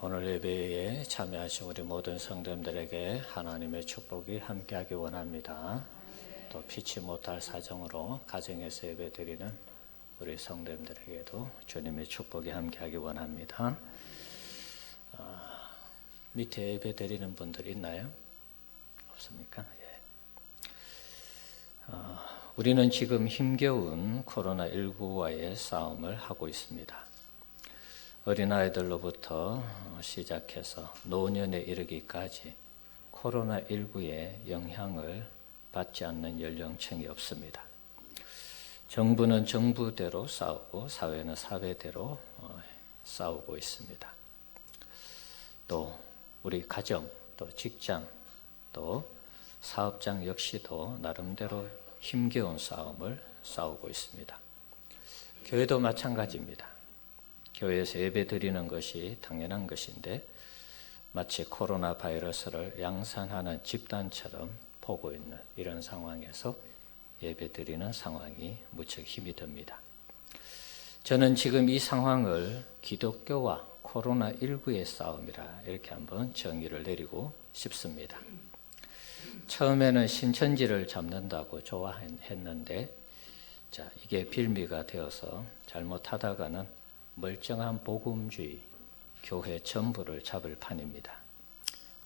오늘 예배에 참여하신 우리 모든 성도님들에게 하나님의 축복이 함께하기 원합니다. 또 피치 못할 사정으로 가정에서 예배드리는 우리 성도님들에게도 주님의 축복이 함께하기 원합니다. 밑에 예배드리는 분들 있나요? 없습니까? 예. 우리는 지금 힘겨운 코로나19와의 싸움을 하고 있습니다. 어린아이들로부터 시작해서 노년에 이르기까지 코로나19의 영향을 받지 않는 연령층이 없습니다. 정부는 정부대로 싸우고 사회는 사회대로 싸우고 있습니다. 또 우리 가정, 또 직장, 또 사업장 역시도 나름대로 힘겨운 싸움을 싸우고 있습니다. 교회도 마찬가지입니다. 교회에서 예배드리는 것이 당연한 것인데 마치 코로나 바이러스를 양산하는 집단처럼 보고 있는 이런 상황에서 예배드리는 상황이 무척 힘이 듭니다. 저는 지금 이 상황을 기독교와 코로나19의 싸움이라 이렇게 한번 정의를 내리고 싶습니다. 처음에는 신천지를 잡는다고 좋아했는데 이게 빌미가 되어서 잘못하다가는 멀쩡한 복음주의 교회 전부를 잡을 판입니다.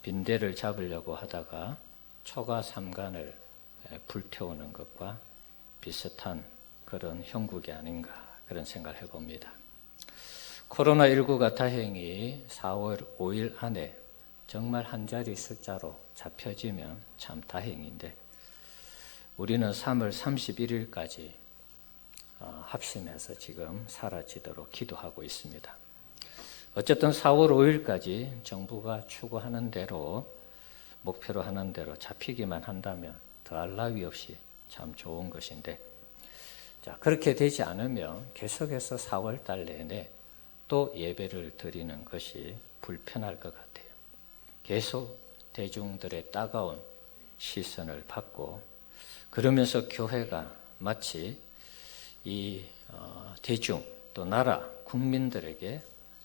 빈대를 잡으려고 하다가 초가 삼간을 불태우는 것과 비슷한 그런 형국이 아닌가 그런 생각을 해봅니다. 코로나19가 다행히 4월 5일 안에 정말 한 자리 숫자로 잡혀지면 참 다행인데 우리는 3월 31일까지 합심해서 지금 사라지도록 기도하고 있습니다. 어쨌든 4월 5일까지 정부가 추구하는 대로 목표로 하는 대로 잡히기만 한다면 더할 나위 없이 참 좋은 것인데 그렇게 되지 않으면 계속해서 4월 달 내내 또 예배를 드리는 것이 불편할 것 같아요. 계속 대중들의 따가운 시선을 받고 그러면서 교회가 마치 이 대중 또 나라 국민들에게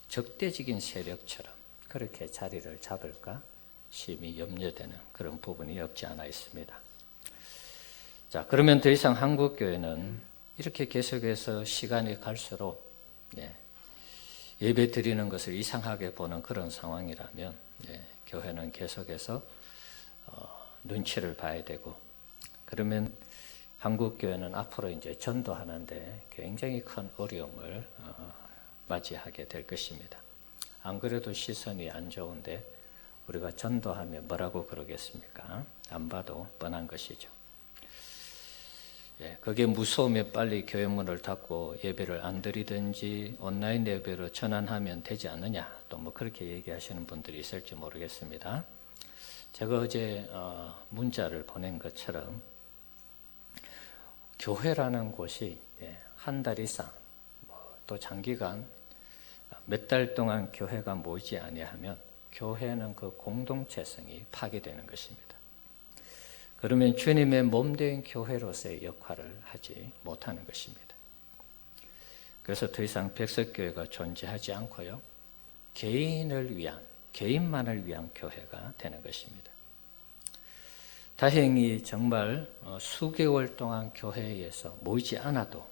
적대적인 세력처럼 그렇게 자리를 잡을까 심히 염려되는 그런 부분이 없지 않아 있습니다. 그러면 더 이상 한국교회는 이렇게 계속해서 시간이 갈수록 예배 드리는 것을 이상하게 보는 그런 상황이라면 교회는 계속해서 눈치를 봐야 되고 그러면 한국교회는 앞으로 이제 전도하는데 굉장히 큰 어려움을 맞이하게 될 것입니다. 안 그래도 시선이 안 좋은데 우리가 전도하면 뭐라고 그러겠습니까? 안 봐도 뻔한 것이죠. 그게 무서우면 빨리 교회 문을 닫고 예배를 안 드리든지 온라인 예배로 전환하면 되지 않느냐 또 뭐 그렇게 얘기하시는 분들이 있을지 모르겠습니다. 제가 어제 문자를 보낸 것처럼 교회라는 곳이 한 달 이상 또 장기간 몇 달 동안 교회가 모이지 아니하면 교회는 그 공동체성이 파괴되는 것입니다. 그러면 주님의 몸된 교회로서의 역할을 하지 못하는 것입니다. 그래서 더 이상 백석교회가 존재하지 않고요. 개인만을 위한 교회가 되는 것입니다. 다행히 정말 수개월 동안 교회에서 모이지 않아도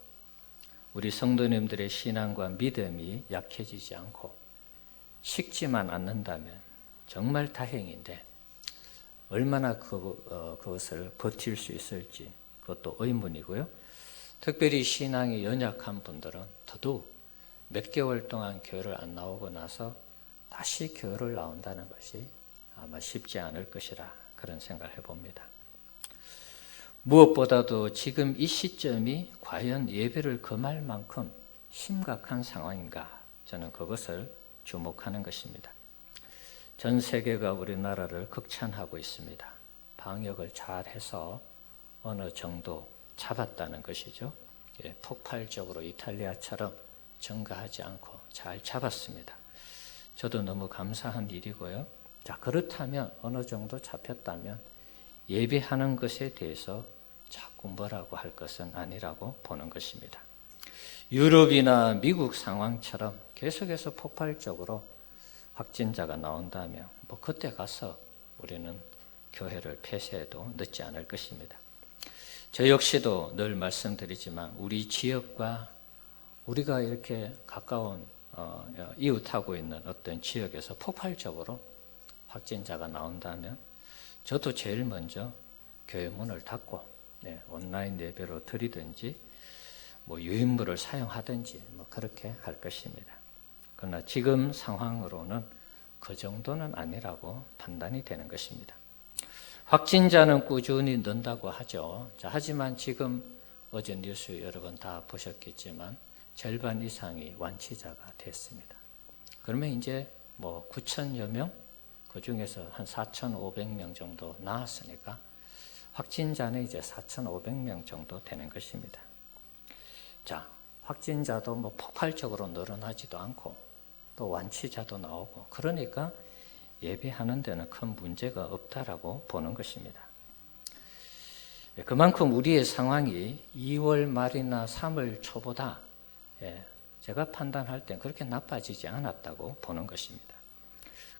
우리 성도님들의 신앙과 믿음이 약해지지 않고 식지만 않는다면 정말 다행인데 얼마나 그것을 버틸 수 있을지 그것도 의문이고요. 특별히 신앙이 연약한 분들은 더더욱 몇 개월 동안 교회를 안 나오고 나서 다시 교회를 나온다는 것이 아마 쉽지 않을 것이라 그런 생각을 해봅니다. 무엇보다도 지금 이 시점이 과연 예배를 금할 만큼 심각한 상황인가 저는 그것을 주목하는 것입니다. 전 세계가 우리나라를 극찬하고 있습니다. 방역을 잘해서 어느 정도 잡았다는 것이죠. 폭발적으로 이탈리아처럼 증가하지 않고 잘 잡았습니다. 저도 너무 감사한 일이고요. 그렇다면 어느 정도 잡혔다면 예배하는 것에 대해서 자꾸 뭐라고 할 것은 아니라고 보는 것입니다. 유럽이나 미국 상황처럼 계속해서 폭발적으로 확진자가 나온다면 뭐 그때 가서 우리는 교회를 폐쇄해도 늦지 않을 것입니다. 저 역시도 늘 말씀드리지만 우리 지역과 우리가 이렇게 가까운 이웃하고 있는 어떤 지역에서 폭발적으로 확진자가 나온다면 저도 제일 먼저 교회 문을 닫고 온라인 예배로 드리든지 뭐 유인물을 사용하든지 뭐 그렇게 할 것입니다. 그러나 지금 상황으로는 그 정도는 아니라고 판단이 되는 것입니다. 확진자는 꾸준히 는다고 하죠. 자, 하지만 지금 어제 뉴스 여러분 다 보셨겠지만 절반 이상이 완치자가 됐습니다. 그러면 이제 뭐 9천여 명, 그 중에서 한 4,500명 정도 나왔으니까 확진자는 이제 4,500명 정도 되는 것입니다. 자, 확진자도 뭐 폭발적으로 늘어나지도 않고 또 완치자도 나오고 그러니까 예배하는 데는 큰 문제가 없다라고 보는 것입니다. 그만큼 우리의 상황이 2월 말이나 3월 초보다 제가 판단할 땐 그렇게 나빠지지 않았다고 보는 것입니다.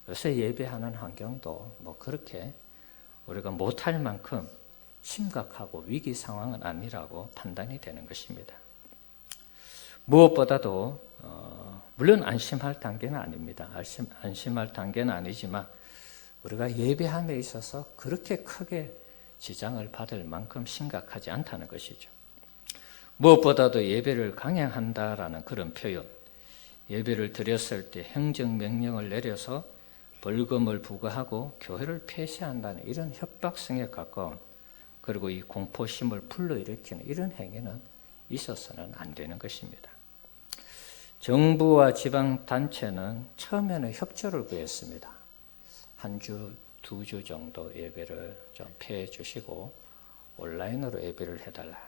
그래서 예배하는 환경도 뭐 그렇게 우리가 못할 만큼 심각하고 위기 상황은 아니라고 판단이 되는 것입니다. 무엇보다도 물론 안심할 단계는 아닙니다. 안심할 단계는 아니지만 우리가 예배함에 있어서 그렇게 크게 지장을 받을 만큼 심각하지 않다는 것이죠. 무엇보다도 예배를 강행한다라는 그런 표현, 예배를 드렸을 때 행정명령을 내려서 벌금을 부과하고 교회를 폐쇄한다는 이런 협박성에 가까운 그리고 이 공포심을 불러일으키는 이런 행위는 있어서는 안 되는 것입니다. 정부와 지방단체는 처음에는 협조를 구했습니다. 한 주, 2주 정도 예배를 좀 폐해 주시고 온라인으로 예배를 해달라.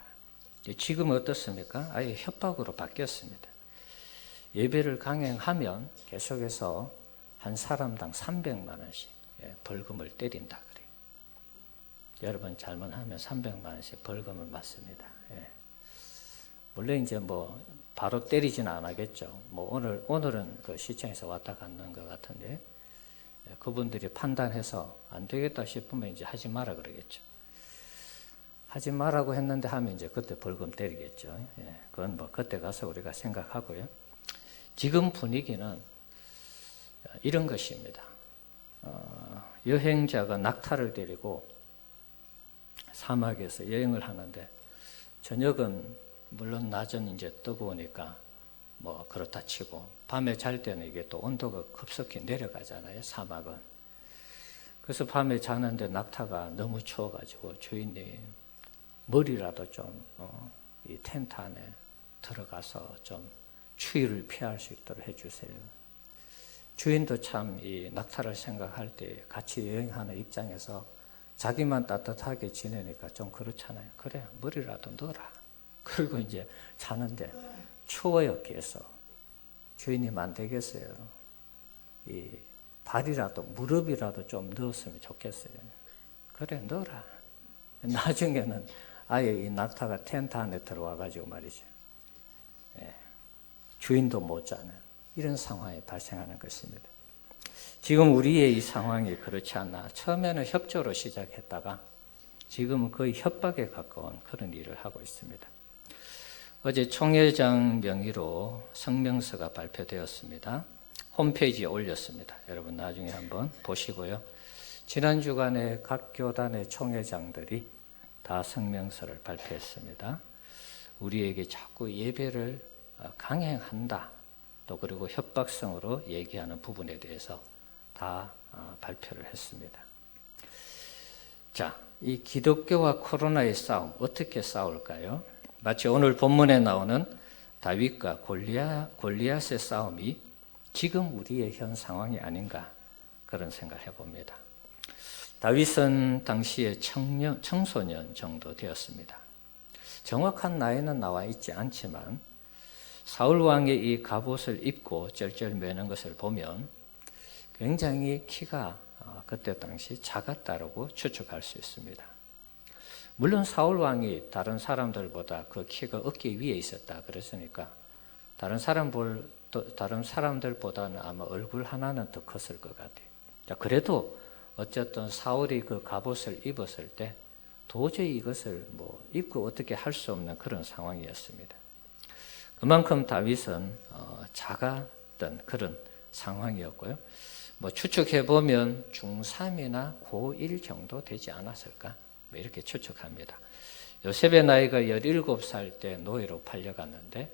지금 어떻습니까? 아예 협박으로 바뀌었습니다. 예배를 강행하면 계속해서 한 사람당 300만 원씩 벌금을 때린다 그래요. 여러분 잘못하면 300만 원씩 벌금을 맞습니다. 물론 이제 뭐 바로 때리지는 않겠죠. 뭐 오늘은 그 시청에서 왔다 갔는 것 같은데 그분들이 판단해서 안 되겠다 싶으면 이제 하지 마라 그러겠죠. 하지 마라고 했는데 하면 이제 그때 벌금 때리겠죠. 그건 뭐 그때 가서 우리가 생각하고요. 지금 분위기는 이런 것입니다. 여행자가 낙타를 데리고 사막에서 여행을 하는데 저녁은 물론 낮은 이제 뜨거우니까 뭐 그렇다 치고 밤에 잘 때는 이게 또 온도가 급속히 내려가잖아요. 사막은. 그래서 밤에 자는데 낙타가 너무 추워가지고 주인이 머리라도 좀 이 텐트 안에 들어가서 좀 추위를 피할 수 있도록 해주세요. 주인도 참 이 낙타를 생각할 때 같이 여행하는 입장에서 자기만 따뜻하게 지내니까 좀 그렇잖아요. 그래, 머리라도 넣어라. 그리고 이제 자는데 추워요, 계속. 주인님 안 되겠어요. 이 발이라도, 무릎이라도 좀 넣었으면 좋겠어요. 그래, 넣어라. 나중에는 아예 이 낙타가 텐트 안에 들어와가지고 말이죠. 주인도 못 자는 이런 상황이 발생하는 것입니다. 지금 우리의 이 상황이 그렇지 않나. 처음에는 협조로 시작했다가 지금은 거의 협박에 가까운 그런 일을 하고 있습니다. 어제 총회장 명의로 성명서가 발표되었습니다. 홈페이지에 올렸습니다. 여러분 나중에 한번 보시고요. 지난 주간에 각 교단의 총회장들이 다 성명서를 발표했습니다. 우리에게 자꾸 예배를 강행한다. 또 그리고 협박성으로 얘기하는 부분에 대해서 다 발표를 했습니다. 자, 이 기독교와 코로나의 싸움 어떻게 싸울까요? 마치 오늘 본문에 나오는 다윗과 골리앗의 싸움이 지금 우리의 현 상황이 아닌가 그런 생각을 해봅니다. 다윗은 당시에 청소년 정도 되었습니다. 정확한 나이는 나와 있지 않지만 사울 왕의 이 갑옷을 입고 쩔쩔매는 것을 보면 굉장히 키가 그때 당시 작았다고 추측할 수 있습니다. 물론 사울 왕이 다른 사람들보다 그 키가 어깨 위에 있었다 그랬으니까 다른 사람들보다 다른 사람들보다는 아마 얼굴 하나는 더 컸을 것 같아요. 자, 그래도 어쨌든 사울이 그 갑옷을 입었을 때 도저히 이것을 입고 어떻게 할 수 없는 그런 상황이었습니다. 그만큼 다윗은 작았던 그런 상황이었고요. 추측해 보면 중3이나 고1 정도 되지 않았을까? 이렇게 추측합니다. 요셉의 나이가 17살 때 노예로 팔려갔는데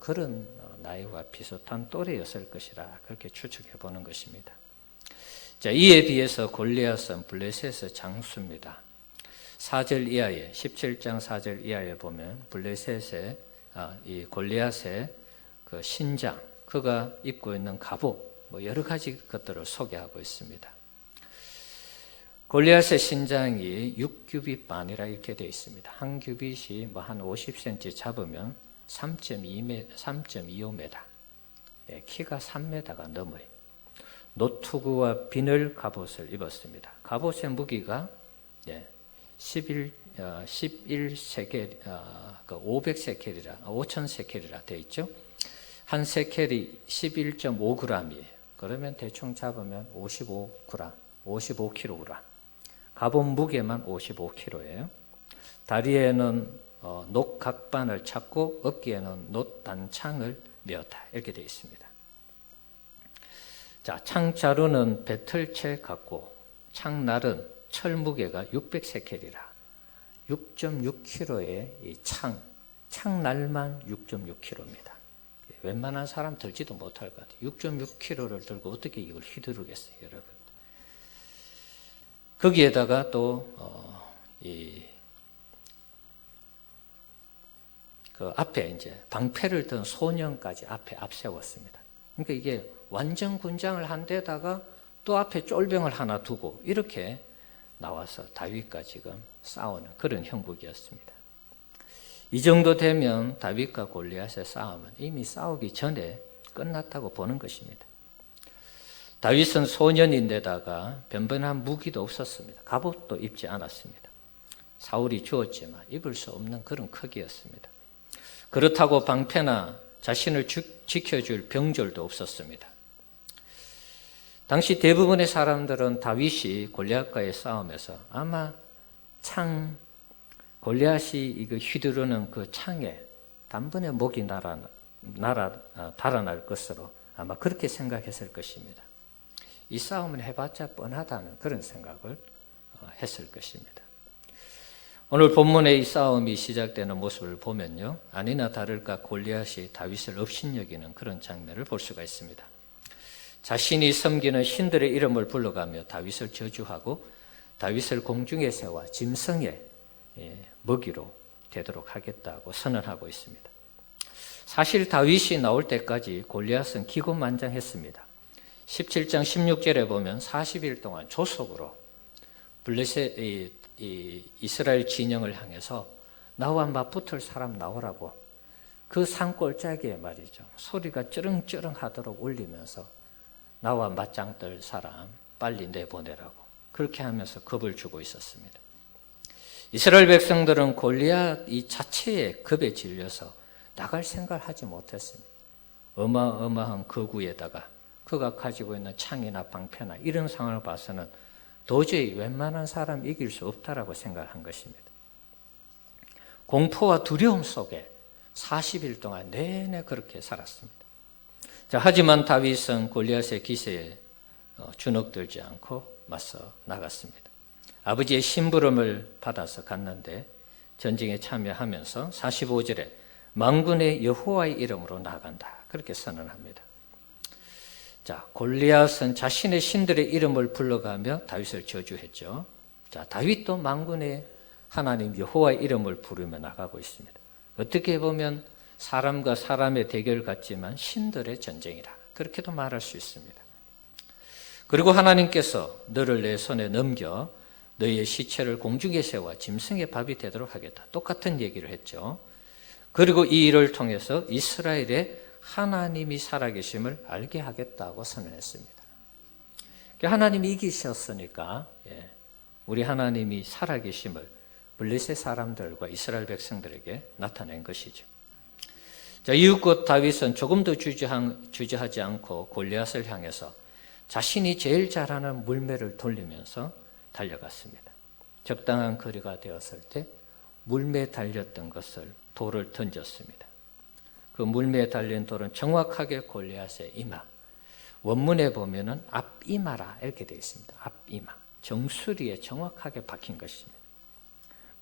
그런 나이와 비슷한 또래였을 것이라 그렇게 추측해 보는 것입니다. 자, 이에 비해서 골리앗은 블레셋의 장수입니다. 4절 이하에 17장 4절 이하에 보면 블레셋의 이 골리앗의 그 신장, 그가 입고 있는 갑옷, 여러 가지 것들을 소개하고 있습니다. 골리앗의 신장이 6규빗 반이라 이렇게 되어 있습니다. 한 규빗이 한 50cm 잡으면 3.25m, 키가 3m가 넘어요. 노투구와 비늘 갑옷을 입었습니다. 갑옷의 무기가 11세켈, 500세켈이라, 5000세켈이라 되어 있죠. 한 세켈이 11.5g이에요. 그러면 대충 잡으면 55g, 55kg. 갑옷 무게만 55kg예요. 다리에는 녹 각반을 찾고 어깨에는 녹 단창을 메었다. 이렇게 되어 있습니다. 자, 창자루는 배틀채 같고 창날은 철 무게가 600세켈이라 6.6kg의 이 창날만 6.6kg입니다. 웬만한 사람 들지도 못할 것 같아요. 6.6kg를 들고 어떻게 이걸 휘두르겠어요, 여러분. 거기에다가 또 그 앞에 이제 방패를 든 소년까지 앞에 앞세웠습니다. 그러니까 이게 완전 군장을 한 데다가 또 앞에 쫄병을 하나 두고 이렇게 나와서 다윗과 지금 싸우는 그런 형국이었습니다. 이 정도 되면 다윗과 골리앗의 싸움은 이미 싸우기 전에 끝났다고 보는 것입니다. 다윗은 소년인데다가 변변한 무기도 없었습니다. 갑옷도 입지 않았습니다. 사울이 주었지만 입을 수 없는 그런 크기였습니다. 그렇다고 방패나 자신을 지켜줄 병졸도 없었습니다. 당시 대부분의 사람들은 다윗이 골리앗과의 싸움에서 아마 골리앗이 이거 휘두르는 그 창에 단번에 목이 달아날 것으로 아마 그렇게 생각했을 것입니다. 이 싸움을 해봤자 뻔하다는 그런 생각을 했을 것입니다. 오늘 본문의 이 싸움이 시작되는 모습을 보면요, 아니나 다를까 골리앗이 다윗을 업신여기는 그런 장면을 볼 수가 있습니다. 자신이 섬기는 신들의 이름을 불러가며 다윗을 저주하고 다윗을 공중에 세워 짐승의 먹이로 되도록 하겠다고 선언하고 있습니다. 사실 다윗이 나올 때까지 골리앗은 기고만장했습니다. 17장 16절에 보면 40일 동안 조속으로 블레셋 이스라엘 진영을 향해서 나와 맞붙을 사람 나오라고 그 산골짜기에 말이죠. 소리가 쩌렁쩌렁 하도록 울리면서 나와 맞짱 뜰 사람 빨리 내보내라고 그렇게 하면서 겁을 주고 있었습니다. 이스라엘 백성들은 골리앗 이 자체의 겁에 질려서 나갈 생각을 하지 못했습니다. 어마어마한 거구에다가 그가 가지고 있는 창이나 방패나 이런 상황을 봐서는 도저히 웬만한 사람 이길 수 없다라고 생각한 것입니다. 공포와 두려움 속에 40일 동안 내내 그렇게 살았습니다. 자, 하지만 다윗은 골리앗의 기세에 주눅들지 않고 맞서 나갔습니다. 아버지의 심부름을 받아서 갔는데 전쟁에 참여하면서 45절에 만군의 여호와의 이름으로 나간다 그렇게 선언합니다. 자, 골리앗은 자신의 신들의 이름을 불러가며 다윗을 저주했죠. 자, 다윗도 만군의 하나님 여호와의 이름을 부르며 나가고 있습니다. 어떻게 보면 사람과 사람의 대결 같지만 신들의 전쟁이라 그렇게도 말할 수 있습니다. 그리고 하나님께서 너를 내 손에 넘겨 너희의 시체를 공중에 세워 짐승의 밥이 되도록 하겠다. 똑같은 얘기를 했죠. 그리고 이 일을 통해서 이스라엘의 하나님이 살아계심을 알게 하겠다고 선언했습니다. 하나님이 이기셨으니까 우리 하나님이 살아계심을 블레셋 사람들과 이스라엘 백성들에게 나타낸 것이죠. 자, 이웃국 다윗은 조금도 주저하지 않고 골리앗을 향해서 자신이 제일 잘하는 물매를 돌리면서 달려갔습니다. 적당한 거리가 되었을 때 물매에 달렸던 것을 돌을 던졌습니다. 그 물매에 달린 돌은 정확하게 골리앗의 이마, 원문에 보면은 앞이마라 이렇게 되어 있습니다. 앞이마, 정수리에 정확하게 박힌 것입니다.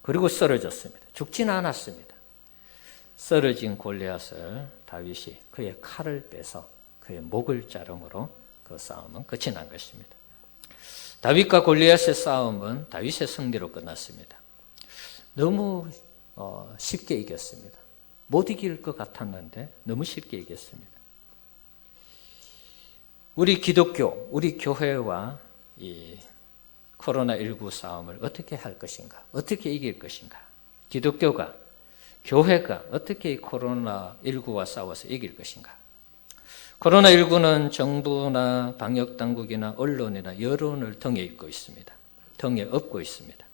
그리고 쓰러졌습니다. 죽지는 않았습니다. 쓰러진 골리앗을 다윗이 그의 칼을 빼서 그의 목을 자름으로 그 싸움은 끝이 난 것입니다. 다윗과 골리앗의 싸움은 다윗의 승리로 끝났습니다. 너무 쉽게 이겼습니다. 못 이길 것 같았는데 너무 쉽게 이겼습니다. 우리 기독교, 우리 교회와 이 코로나19 싸움을 어떻게 할 것인가? 어떻게 이길 것인가? 기독교가, 교회가 어떻게 코로나19와 싸워서 이길 것인가? 코로나19는 정부나 방역당국이나 언론이나 여론을 등에 입고 있습니다. 등에 업고 있습니다.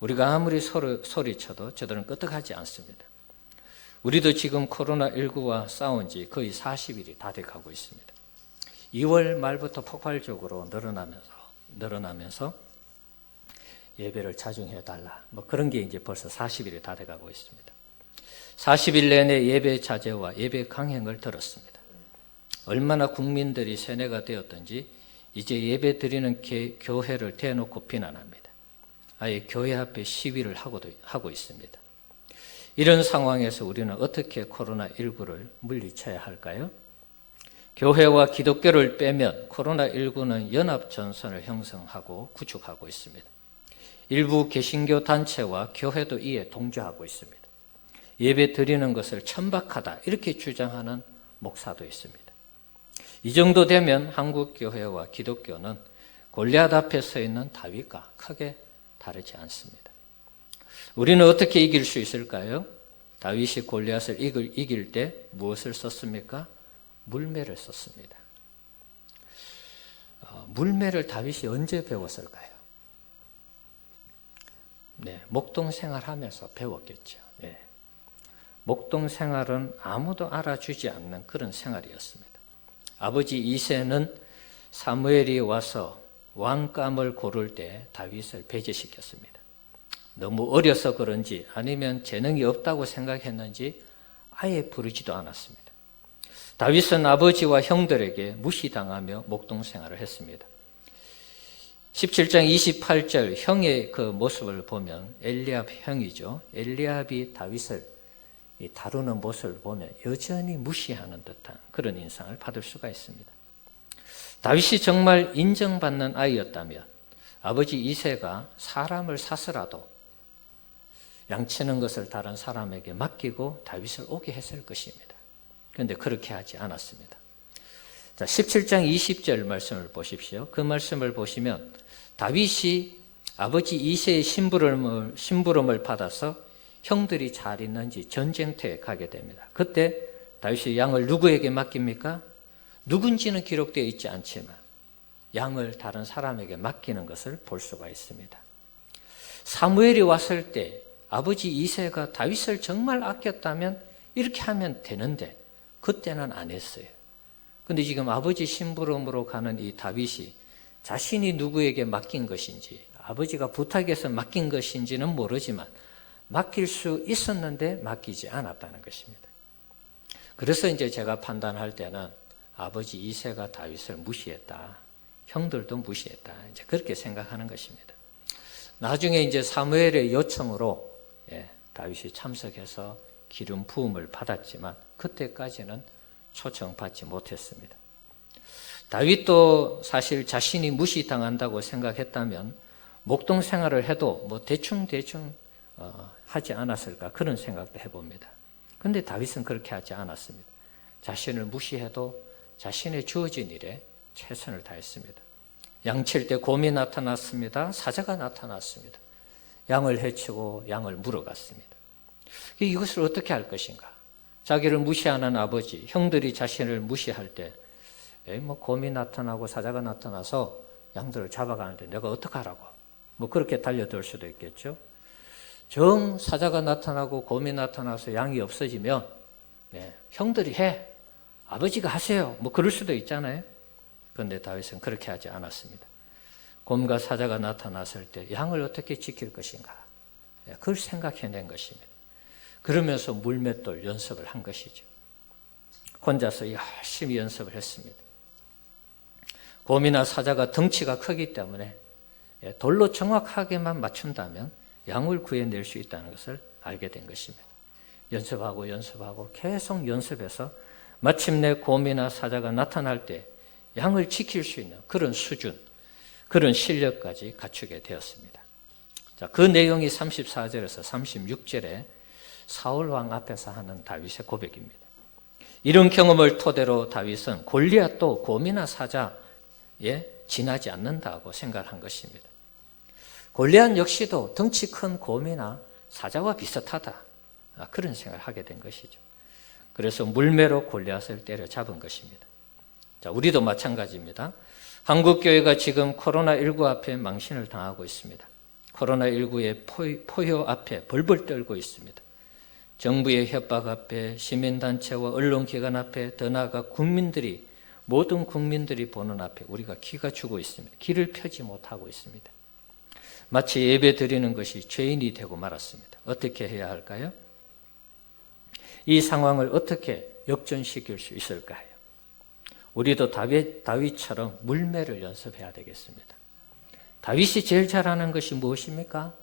우리가 아무리 소리쳐도 저들은 끄떡하지 않습니다. 우리도 지금 코로나19와 싸운 지 거의 40일이 다 돼가고 있습니다. 2월 말부터 폭발적으로 늘어나면서 예배를 자중해달라. 그런 게 이제 벌써 40일이 다 돼가고 있습니다. 40일 내내 예배 자제와 예배 강행을 들었습니다. 얼마나 국민들이 세뇌가 되었던지 이제 예배 드리는 교회를 대놓고 비난합니다. 아예 교회 앞에 시위를 하고 있습니다. 이런 상황에서 우리는 어떻게 코로나19를 물리쳐야 할까요? 교회와 기독교를 빼면 코로나19는 연합전선을 형성하고 구축하고 있습니다. 일부 개신교 단체와 교회도 이에 동조하고 있습니다. 예배 드리는 것을 천박하다 이렇게 주장하는 목사도 있습니다. 이 정도 되면 한국교회와 기독교는 골리앗 앞에 서 있는 다윗과 크게 다르지 않습니다. 우리는 어떻게 이길 수 있을까요? 다윗이 골리앗을 이길 때 무엇을 썼습니까? 물매를 썼습니다. 물매를 다윗이 언제 배웠을까요? 네, 목동 생활하면서 배웠겠죠. 네. 목동 생활은 아무도 알아주지 않는 그런 생활이었습니다. 아버지 이새는 사무엘이 와서 왕감을 고를 때 다윗을 배제시켰습니다. 너무 어려서 그런지 아니면 재능이 없다고 생각했는지 아예 부르지도 않았습니다. 다윗은 아버지와 형들에게 무시당하며 목동 생활을 했습니다. 17장 28절 형의 그 모습을 보면 엘리압 형이죠. 엘리압이 다윗을 다루는 모습을 보면 여전히 무시하는 듯한 그런 인상을 받을 수가 있습니다. 다윗이 정말 인정받는 아이였다면 아버지 이새가 사람을 사서라도 양치는 것을 다른 사람에게 맡기고 다윗을 오게 했을 것입니다. 그런데 그렇게 하지 않았습니다. 자, 17장 20절 말씀을 보십시오. 그 말씀을 보시면 다윗이 아버지 이새의 심부름을 받아서 형들이 잘 있는지 전쟁터에 가게 됩니다. 그때 다윗이 양을 누구에게 맡깁니까? 누군지는 기록되어 있지 않지만 양을 다른 사람에게 맡기는 것을 볼 수가 있습니다. 사무엘이 왔을 때 아버지 이새가 다윗을 정말 아꼈다면 이렇게 하면 되는데 그때는 안 했어요. 그런데 지금 아버지 심부름으로 가는 이 다윗이 자신이 누구에게 맡긴 것인지 아버지가 부탁해서 맡긴 것인지는 모르지만 맡길 수 있었는데 맡기지 않았다는 것입니다. 그래서 이제 제가 판단할 때는 아버지 이새가 다윗을 무시했다. 형들도 무시했다. 이제 그렇게 생각하는 것입니다. 나중에 이제 사무엘의 요청으로 다윗이 참석해서 기름 부음을 받았지만 그때까지는 초청받지 못했습니다. 다윗도 사실 자신이 무시당한다고 생각했다면 목동 생활을 해도 대충 하지 않았을까 그런 생각도 해봅니다. 그런데 다윗은 그렇게 하지 않았습니다. 자신을 무시해도 자신의 주어진 일에 최선을 다했습니다. 양칠 때 곰이 나타났습니다. 사자가 나타났습니다. 양을 해치고 양을 물어갔습니다. 이것을 어떻게 할 것인가? 자기를 무시하는 아버지, 형들이 자신을 무시할 때 곰이 나타나고 사자가 나타나서 양들을 잡아가는데 내가 어떡하라고? 그렇게 달려들 수도 있겠죠. 정 사자가 나타나고 곰이 나타나서 양이 없어지면 형들이 해. 아버지가 하세요. 뭐 그럴 수도 있잖아요. 그런데 다윗은 그렇게 하지 않았습니다. 곰과 사자가 나타났을 때 양을 어떻게 지킬 것인가. 그걸 생각해낸 것입니다. 그러면서 물맷돌 연습을 한 것이죠. 혼자서 열심히 연습을 했습니다. 곰이나 사자가 덩치가 크기 때문에 돌로 정확하게만 맞춘다면 양을 구해낼 수 있다는 것을 알게 된 것입니다. 연습하고 계속 연습해서 마침내 곰이나 사자가 나타날 때 양을 지킬 수 있는 그런 수준, 그런 실력까지 갖추게 되었습니다. 자, 그 내용이 34절에서 36절에 사울 왕 앞에서 하는 다윗의 고백입니다. 이런 경험을 토대로 다윗은 골리앗도 곰이나 사자에 지나지 않는다고 생각한 것입니다. 골리앗 역시도 덩치 큰 곰이나 사자와 비슷하다. 그런 생각을 하게 된 것이죠. 그래서 물매로 골리앗을 때려잡은 것입니다. 자, 우리도 마찬가지입니다. 한국교회가 지금 코로나19 앞에 망신을 당하고 있습니다. 코로나19의 포효 앞에 벌벌 떨고 있습니다. 정부의 협박 앞에, 시민단체와 언론기관 앞에, 더 나아가 모든 국민들이 보는 앞에 우리가 기가 죽어 있습니다. 길을 펴지 못하고 있습니다. 마치 예배 드리는 것이 죄인이 되고 말았습니다. 어떻게 해야 할까요? 이 상황을 어떻게 역전시킬 수 있을까요? 우리도 다윗처럼 물매를 연습해야 되겠습니다. 다윗이 제일 잘하는 것이 무엇입니까?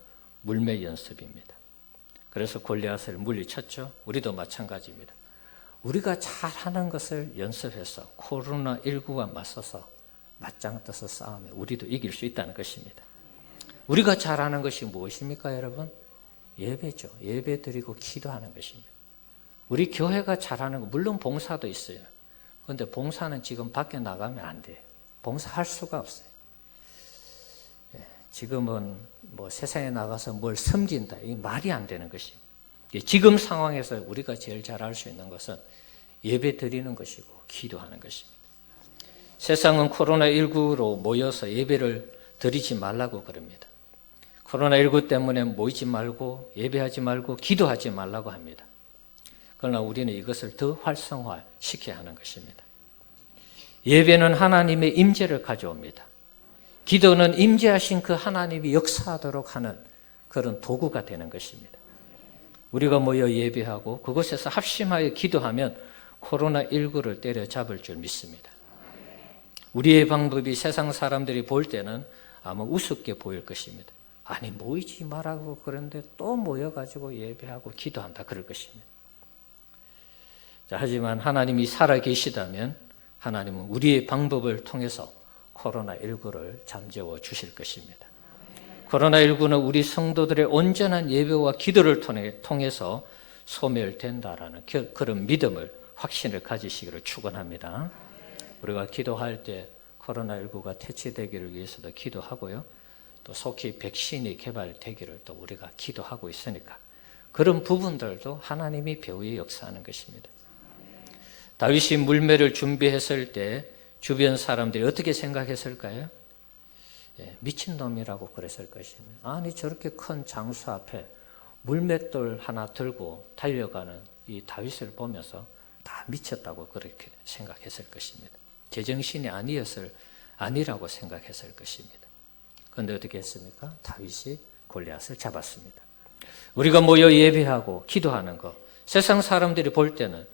물매 연습입니다. 그래서 골리앗을 물리쳤죠. 우리도 마찬가지입니다. 우리가 잘하는 것을 연습해서 코로나19와 맞서서 맞짱 떠서 싸우면 우리도 이길 수 있다는 것입니다. 우리가 잘하는 것이 무엇입니까, 여러분? 예배죠. 예배 드리고 기도하는 것입니다. 우리 교회가 잘하는 거, 물론 봉사도 있어요. 그런데 봉사는 지금 밖에 나가면 안 돼요. 봉사할 수가 없어요. 지금은 뭐 세상에 나가서 뭘 섬긴다. 이 말이 안 되는 것입니다. 지금 상황에서 우리가 제일 잘할 수 있는 것은 예배 드리는 것이고 기도하는 것입니다. 세상은 코로나19로 모여서 예배를 드리지 말라고 그럽니다. 코로나19 때문에 모이지 말고 예배하지 말고 기도하지 말라고 합니다. 그러나 우리는 이것을 더 활성화시켜야 하는 것입니다. 예배는 하나님의 임재를 가져옵니다. 기도는 임재하신 그 하나님이 역사하도록 하는 그런 도구가 되는 것입니다. 우리가 모여 예배하고 그곳에서 합심하여 기도하면 코로나19를 때려잡을 줄 믿습니다. 우리의 방법이 세상 사람들이 볼 때는 아마 우습게 보일 것입니다. 아니 모이지 말라고 그런데 또 모여가지고 예배하고 기도한다 그럴 것입니다. 자, 하지만 하나님이 살아계시다면 하나님은 우리의 방법을 통해서 코로나19를 잠재워 주실 것입니다. 코로나19는 우리 성도들의 온전한 예배와 기도를 통해서 소멸된다라는 그런 믿음을, 확신을 가지시기를 축원합니다. 우리가 기도할 때 코로나19가 퇴치되기를 위해서도 기도하고요. 또 속히 백신이 개발되기를 또 우리가 기도하고 있으니까 그런 부분들도 하나님이 배후에 역사하는 것입니다. 다윗이 물매를 준비했을 때 주변 사람들이 어떻게 생각했을까요? 미친놈이라고 그랬을 것입니다. 아니 저렇게 큰 장수 앞에 물맷돌 하나 들고 달려가는 이 다윗을 보면서 다 미쳤다고 그렇게 생각했을 것입니다. 제정신이 아니라고 생각했을 것입니다. 그런데 어떻게 했습니까? 다윗이 골리앗을 잡았습니다. 우리가 모여 예배하고 기도하는 것, 세상 사람들이 볼 때는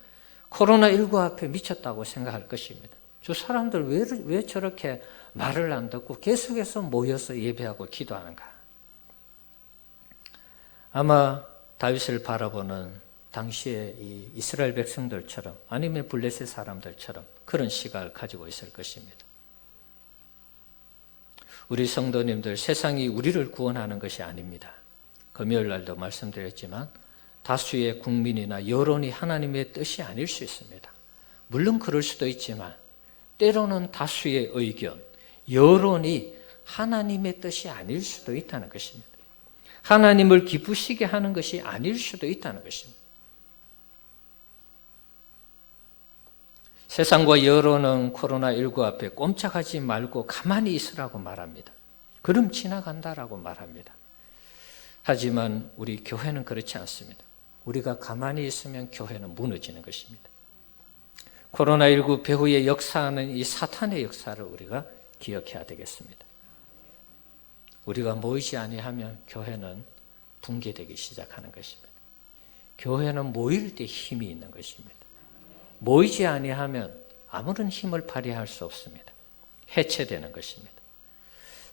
코로나19 앞에 미쳤다고 생각할 것입니다. 저 사람들 왜 저렇게 말을 안 듣고 계속해서 모여서 예배하고 기도하는가? 아마 다윗을 바라보는 당시의 이 이스라엘 백성들처럼 아니면 블레셋 사람들처럼 그런 시각을 가지고 있을 것입니다. 우리 성도님들, 세상이 우리를 구원하는 것이 아닙니다. 금요일 날도 말씀드렸지만 다수의 국민이나 여론이 하나님의 뜻이 아닐 수 있습니다. 물론 그럴 수도 있지만 때로는 다수의 의견, 여론이 하나님의 뜻이 아닐 수도 있다는 것입니다. 하나님을 기쁘시게 하는 것이 아닐 수도 있다는 것입니다. 세상과 여론은 코로나19 앞에 꼼짝하지 말고 가만히 있으라고 말합니다. 그럼 지나간다라고 말합니다. 하지만 우리 교회는 그렇지 않습니다. 우리가 가만히 있으면 교회는 무너지는 것입니다. 코로나19 배후에 역사하는 이 사탄의 역사를 우리가 기억해야 되겠습니다. 우리가 모이지 아니하면 교회는 붕괴되기 시작하는 것입니다. 교회는 모일 때 힘이 있는 것입니다. 모이지 아니하면 아무런 힘을 발휘할 수 없습니다. 해체되는 것입니다.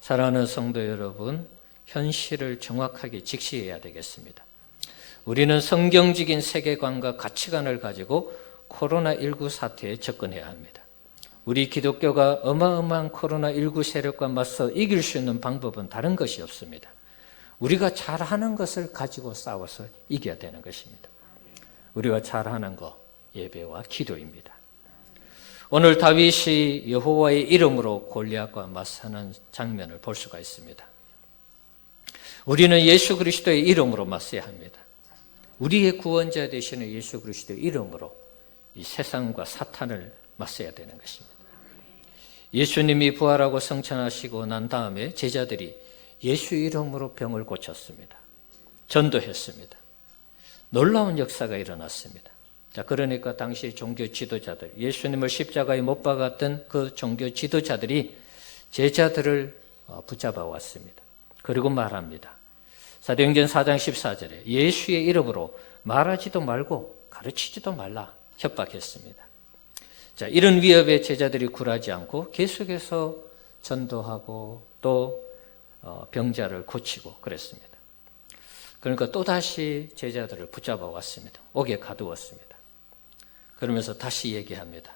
사랑하는 성도 여러분, 현실을 정확하게 직시해야 되겠습니다. 우리는 성경적인 세계관과 가치관을 가지고 코로나19 사태에 접근해야 합니다. 우리 기독교가 어마어마한 코로나19 세력과 맞서 이길 수 있는 방법은 다른 것이 없습니다. 우리가 잘하는 것을 가지고 싸워서 이겨야 되는 것입니다. 우리가 잘하는 것, 예배와 기도입니다. 오늘 다윗이 여호와의 이름으로 골리앗과 맞서는 장면을 볼 수가 있습니다. 우리는 예수 그리스도의 이름으로 맞서야 합니다. 우리의 구원자 되시는 예수 그리스도의 이름으로 이 세상과 사탄을 맞서야 되는 것입니다. 예수님이 부활하고 성천하시고 난 다음에 제자들이 예수 이름으로 병을 고쳤습니다. 전도했습니다. 놀라운 역사가 일어났습니다. 자, 그러니까 당시 종교 지도자들, 예수님을 십자가에 못 박았던 그 종교 지도자들이 제자들을 붙잡아 왔습니다. 그리고 말합니다. 사도행전 4장 14절에 예수의 이름으로 말하지도 말고 가르치지도 말라 협박했습니다. 자, 이런 위협에 제자들이 굴하지 않고 계속해서 전도하고 또 병자를 고치고 그랬습니다. 그러니까 또다시 제자들을 붙잡아 왔습니다. 옥에 가두었습니다. 그러면서 다시 얘기합니다.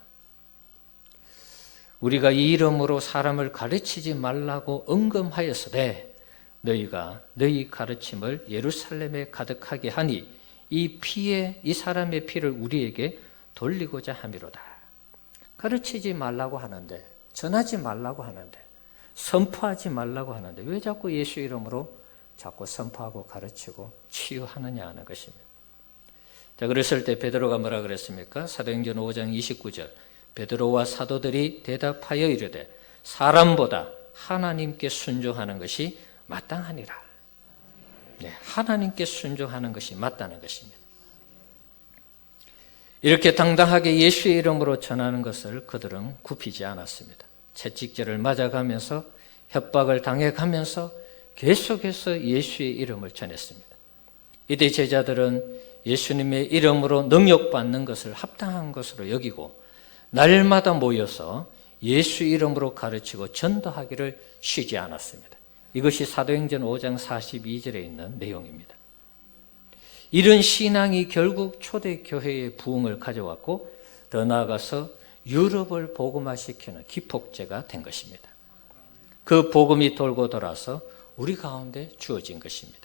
우리가 이 이름으로 사람을 가르치지 말라고 언금하였으되 너희가 너희 가르침을 예루살렘에 가득하게 하니 이 사람의 피를 우리에게 돌리고자 함이로다. 가르치지 말라고 하는데, 전하지 말라고 하는데, 선포하지 말라고 하는데 왜 자꾸 예수 이름으로 자꾸 선포하고 가르치고 치유하느냐 하는 것입니다. 자, 그랬을 때 베드로가 뭐라 그랬습니까? 사도행전 5장 29절 베드로와 사도들이 대답하여 이르되 사람보다 하나님께 순종하는 것이 마땅하니라. 네, 하나님께 순종하는 것이 맞다는 것입니다. 이렇게 당당하게 예수의 이름으로 전하는 것을 그들은 굽히지 않았습니다. 채찍질을 맞아가면서 협박을 당해가면서 계속해서 예수의 이름을 전했습니다. 이때 제자들은 예수님의 이름으로 능력받는 것을 합당한 것으로 여기고 날마다 모여서 예수 이름으로 가르치고 전도하기를 쉬지 않았습니다. 이것이 사도행전 5장 42절에 있는 내용입니다. 이런 신앙이 결국 초대교회의 부흥을 가져왔고 더 나아가서 유럽을 복음화시키는 기폭제가 된 것입니다. 그 복음이 돌고 돌아서 우리 가운데 주어진 것입니다.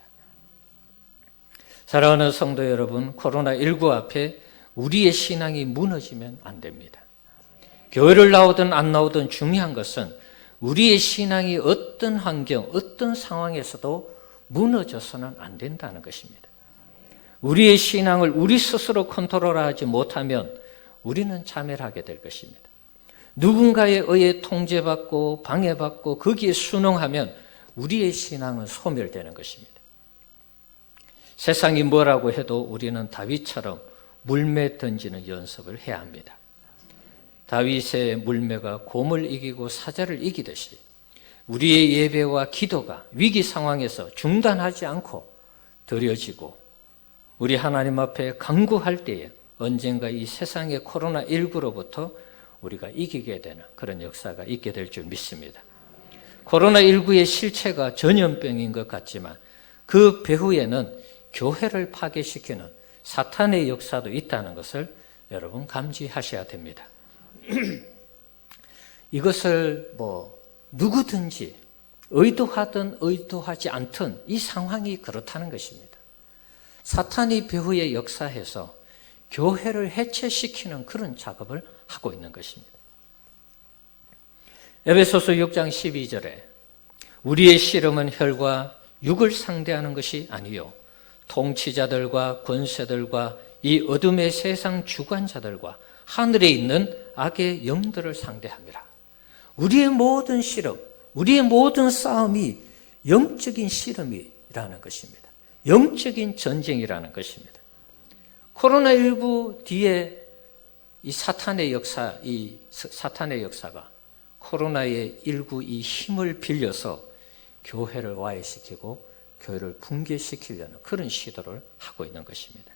사랑하는 성도 여러분, 코로나19 앞에 우리의 신앙이 무너지면 안 됩니다. 교회를 나오든 안 나오든 중요한 것은 우리의 신앙이 어떤 환경, 어떤 상황에서도 무너져서는 안 된다는 것입니다. 우리의 신앙을 우리 스스로 컨트롤하지 못하면 우리는 자멸하게 될 것입니다. 누군가에 의해 통제받고 방해받고 거기에 순응하면 우리의 신앙은 소멸되는 것입니다. 세상이 뭐라고 해도 우리는 다윗처럼 물매 던지는 연습을 해야 합니다. 다윗의 물매가 곰을 이기고 사자를 이기듯이 우리의 예배와 기도가 위기 상황에서 중단하지 않고 드려지고 우리 하나님 앞에 간구할 때에 언젠가 이 세상의 코로나19로부터 우리가 이기게 되는 그런 역사가 있게 될 줄 믿습니다. 코로나19의 실체가 전염병인 것 같지만 그 배후에는 교회를 파괴시키는 사탄의 역사도 있다는 것을 여러분 감지하셔야 됩니다. 이것을 누구든지 의도하든 의도하지 않든 이 상황이 그렇다는 것입니다. 사탄이 배후에 역사해서 교회를 해체시키는 그런 작업을 하고 있는 것입니다. 에베소서 6장 12절에 우리의 씨름은 혈과 육을 상대하는 것이 아니요 통치자들과 권세들과 이 어둠의 세상 주관자들과 하늘에 있는 악의 영들을 상대합니다. 우리의 모든 씨름, 우리의 모든 싸움이 영적인 씨름이라는 것입니다. 영적인 전쟁이라는 것입니다. 코로나19 뒤에 이 사탄의 역사가 코로나의 19 이 힘을 빌려서 교회를 와해시키고 교회를 붕괴시키려는 그런 시도를 하고 있는 것입니다.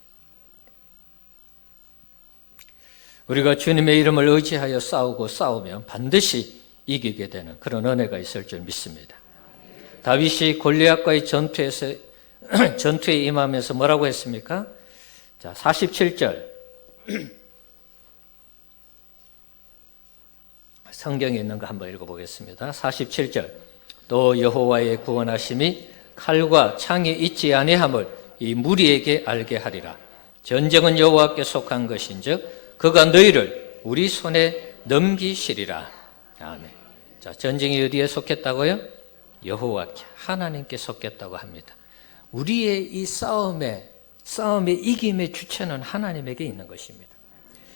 우리가 주님의 이름을 의지하여 싸우면 반드시 이기게 되는 그런 은혜가 있을 줄 믿습니다. 다윗이 골리앗과의 전투에 임하면서 뭐라고 했습니까? 자, 47절. 성경에 있는 거 한번 읽어보겠습니다. 47절. 또 여호와의 구원하심이 칼과 창이 있지 아니함을 이 무리에게 알게 하리라. 전쟁은 여호와께 속한 것인즉 그가 너희를 우리 손에 넘기시리라. 아멘. 자, 전쟁이 어디에 속했다고요? 여호와께, 하나님께 속했다고 합니다. 우리의 이 싸움의 이김의 주체는 하나님에게 있는 것입니다.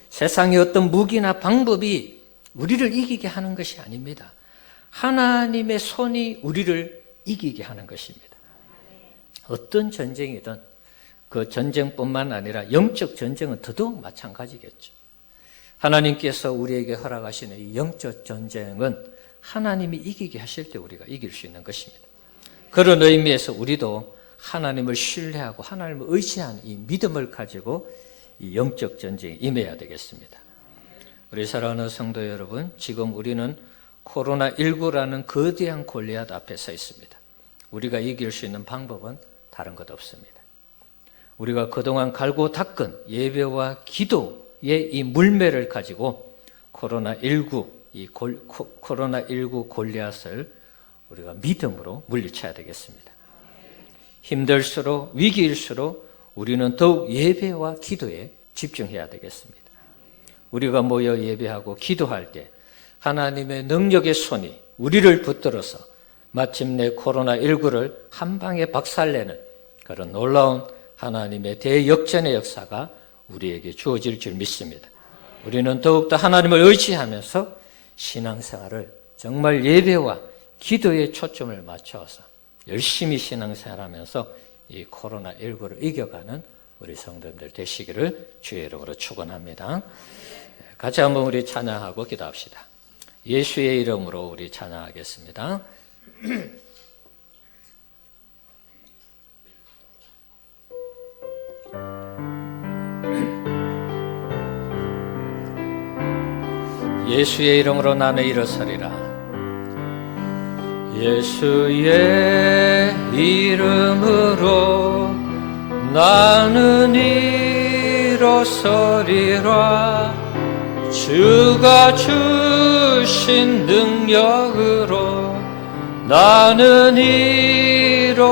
세상의 어떤 무기나 방법이 우리를 이기게 하는 것이 아닙니다. 하나님의 손이 우리를 이기게 하는 것입니다. 어떤 전쟁이든 그 전쟁뿐만 아니라 영적 전쟁은 더더욱 마찬가지겠죠. 하나님께서 우리에게 허락하시는 이 영적 전쟁은 하나님이 이기게 하실 때 우리가 이길 수 있는 것입니다. 그런 의미에서 우리도 하나님을 신뢰하고 하나님을 의지하는 이 믿음을 가지고 이 영적 전쟁에 임해야 되겠습니다. 우리 사랑하는 성도 여러분, 지금 우리는 코로나19라는 거대한 골리앗 앞에 서 있습니다. 우리가 이길 수 있는 방법은 다른 것 없습니다. 우리가 그동안 갈고 닦은 예배와 기도의 이 물매를 가지고 코로나19 골리앗을 우리가 믿음으로 물리쳐야 되겠습니다. 힘들수록 위기일수록 우리는 더욱 예배와 기도에 집중해야 되겠습니다. 우리가 모여 예배하고 기도할 때 하나님의 능력의 손이 우리를 붙들어서 마침내 코로나19를 한 방에 박살내는 그런 놀라운 하나님의 대역전의 역사가 우리에게 주어질 줄 믿습니다. 우리는 더욱더 하나님을 의지하면서 신앙생활을 정말 예배와 기도에 초점을 맞춰서 열심히 신앙생활하면서 이 코로나19를 이겨가는 우리 성도님들 되시기를 주의 이름으로 축원합니다. 같이 한번 우리 찬양하고 기도합시다. 예수의 이름으로 우리 찬양하겠습니다. 예수의 이름으로 나는 일어서리라. 예수의 이름으로 나는 일어서리라. 주가 주신 능력으로 나는 일어서리라.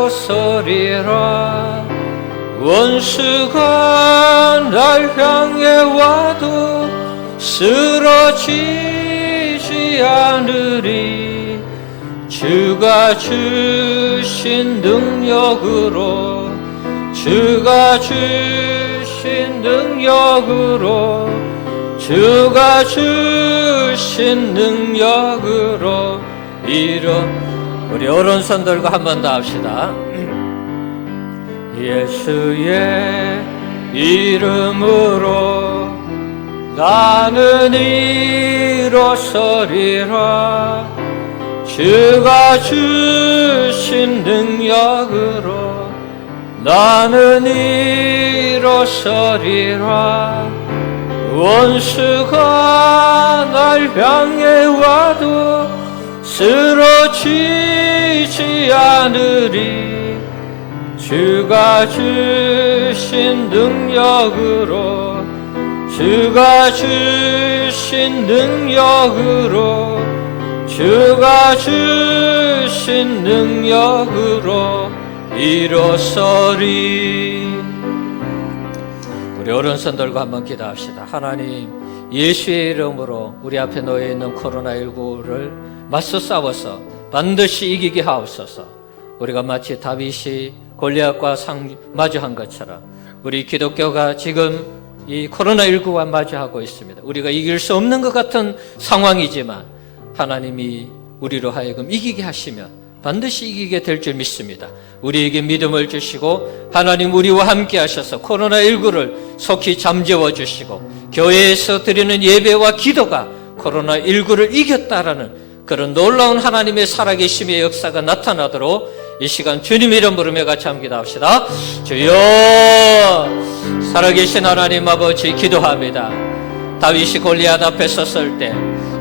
원수가 날 향해 와도 쓰러지지 않으리. 주가 주신 능력으로 주가 주신 능력으로 우리 오른손들과 한 번 더 합시다. 예수의 이름으로 나는 일어서리라. 주가 주신 능력으로 나는 일어서리라. 원수가 날 향해 와도 쓰러지지 않으리. 주가 주신 능력으로 주가 주신 능력으로 일어서리. 우리 오른손들과 한번 기도합시다. 하나님, 예수의 이름으로 우리 앞에 놓여 있는 코로나19를 맞서 싸워서 반드시 이기게 하옵소서. 우리가 마치 다윗이 골리앗과 마주한 것처럼 우리 기독교가 지금 이 코로나19와 마주하고 있습니다. 우리가 이길 수 없는 것 같은 상황이지만 하나님이 우리로 하여금 이기게 하시면 반드시 이기게 될 줄 믿습니다. 우리에게 믿음을 주시고 하나님 우리와 함께 하셔서 코로나19를 속히 잠재워 주시고 교회에서 드리는 예배와 기도가 코로나19를 이겼다라는 그런 놀라운 하나님의 살아계심의 역사가 나타나도록 이 시간 주님 이름 부르며 같이 함께 기도합시다. 주여, 살아계신 하나님 아버지 기도합니다. 다윗이 골리앗 앞에 섰을 때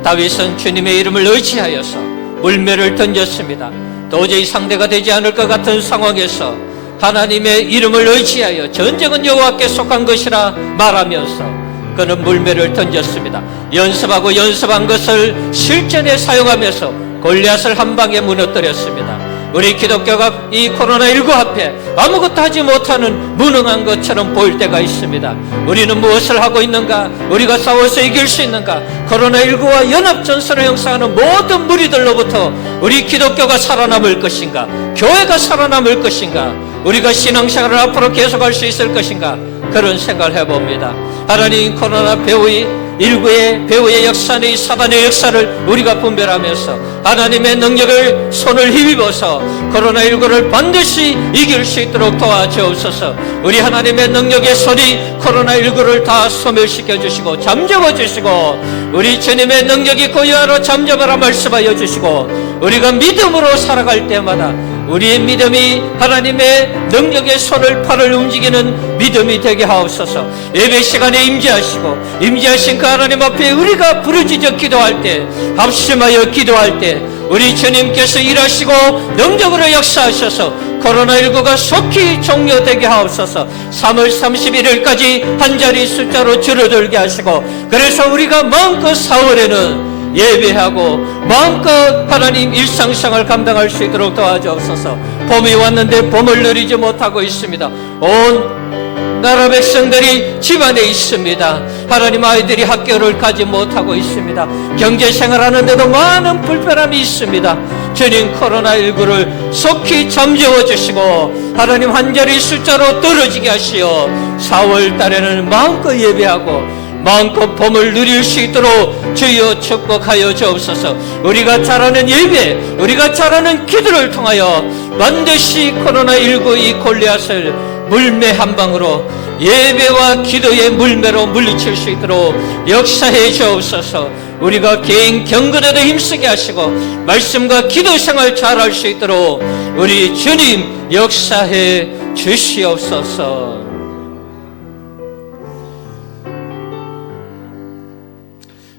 다윗은 주님의 이름을 의지하여서 물매를 던졌습니다. 도저히 상대가 되지 않을 것 같은 상황에서 하나님의 이름을 의지하여 전쟁은 여호와께 속한 것이라 말하면서 그는 물매를 던졌습니다. 연습한 것을 실전에 사용하면서 골리앗을 한 방에 무너뜨렸습니다. 우리 기독교가 이 코로나19 앞에 아무것도 하지 못하는 무능한 것처럼 보일 때가 있습니다. 우리는 무엇을 하고 있는가? 우리가 싸워서 이길 수 있는가? 코로나19와 연합전선을 형성하는 모든 무리들로부터 우리 기독교가 살아남을 것인가? 교회가 살아남을 것인가? 우리가 신앙생활을 앞으로 계속할 수 있을 것인가? 그런 생각을 해봅니다. 하나님 코로나19의 배후의 역사는 이 사단의 역사를 우리가 분별하면서 하나님의 능력을 손을 힘입어서 코로나19를 반드시 이길 수 있도록 도와주옵소서. 우리 하나님의 능력의 손이 코로나19를 다 소멸시켜 주시고 잠재워 주시고 우리 주님의 능력이 고요하러 잠재워라 말씀하여 주시고 우리가 믿음으로 살아갈 때마다 우리의 믿음이 하나님의 능력의 손을 팔을 움직이는 믿음이 되게 하옵소서. 예배 시간에 임재하신 그 하나님 앞에 우리가 부르짖어 기도할 때, 합심하여 기도할 때 우리 주님께서 일하시고 능력으로 역사하셔서 코로나19가 속히 종료되게 하옵소서. 3월 31일까지 한 자리 숫자로 줄어들게 하시고 그래서 우리가 마음껏 4월에는 예배하고 마음껏 하나님 일상생활 감당할 수 있도록 도와주옵소서. 봄이 왔는데 봄을 누리지 못하고 있습니다. 온 나라 백성들이 집안에 있습니다. 하나님 아이들이 학교를 가지 못하고 있습니다. 경제생활하는데도 많은 불편함이 있습니다. 주님 코로나19를 속히 잠재워 주시고 하나님 한 자리 숫자로 떨어지게 하시어 4월 달에는 마음껏 예배하고 마음껏 봄을 누릴 수 있도록 주여 축복하여 주옵소서. 우리가 잘하는 예배, 우리가 잘하는 기도를 통하여 반드시 코로나19 이 골리앗을 물매 한 방으로 예배와 기도의 물매로 물리칠 수 있도록 역사해 주옵소서. 우리가 개인 경건에도 힘쓰게 하시고 말씀과 기도 생활 잘할 수 있도록 우리 주님 역사해 주시옵소서.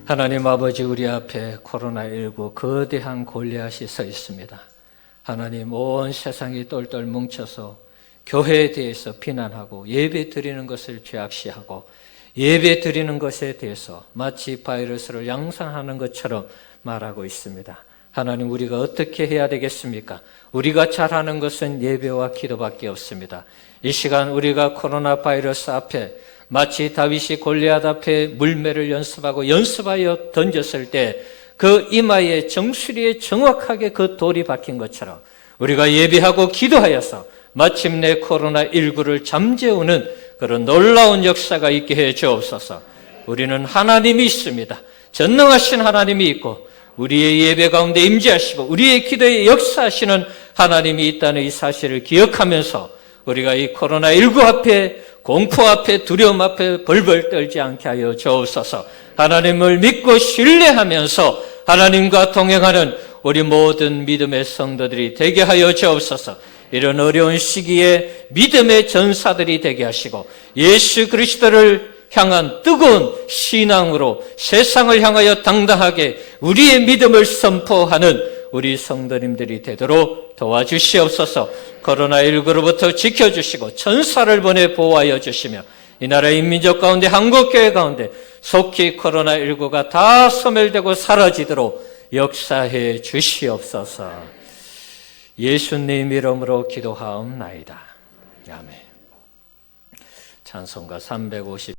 하나님 아버지, 우리 앞에 코로나19 거대한 골리앗이 서 있습니다. 하나님, 온 세상이 똘똘 뭉쳐서 교회에 대해서 비난하고 예배 드리는 것을 죄악시하고 예배 드리는 것에 대해서 마치 바이러스를 양산하는 것처럼 말하고 있습니다. 하나님, 우리가 어떻게 해야 되겠습니까? 우리가 잘하는 것은 예배와 기도밖에 없습니다. 이 시간 우리가 코로나 바이러스 앞에 마치 다윗이 골리앗 앞에 물매를 연습하여 던졌을 때 그 이마에 정수리에 정확하게 그 돌이 박힌 것처럼 우리가 예배하고 기도하여서 마침내 코로나19를 잠재우는 그런 놀라운 역사가 있게 해 주옵소서. 우리는 하나님이 있습니다. 전능하신 하나님이 있고 우리의 예배 가운데 임재하시고 우리의 기도에 역사하시는 하나님이 있다는 이 사실을 기억하면서 우리가 이 코로나19 앞에 공포 앞에 두려움 앞에 벌벌 떨지 않게 하여 주옵소서. 하나님을 믿고 신뢰하면서 하나님과 동행하는 우리 모든 믿음의 성도들이 되게 하여 주옵소서. 이런 어려운 시기에 믿음의 전사들이 되게 하시고 예수 그리스도를 향한 뜨거운 신앙으로 세상을 향하여 당당하게 우리의 믿음을 선포하는 우리 성도님들이 되도록 도와주시옵소서. 코로나19로부터 지켜주시고 천사를 보내 보호하여 주시며 이 나라의 인민족 가운데 한국교회 가운데 속히 코로나19가 다 소멸되고 사라지도록 역사해 주시옵소서. 예수님 이름으로 기도하옵나이다. 아멘. 찬송가 350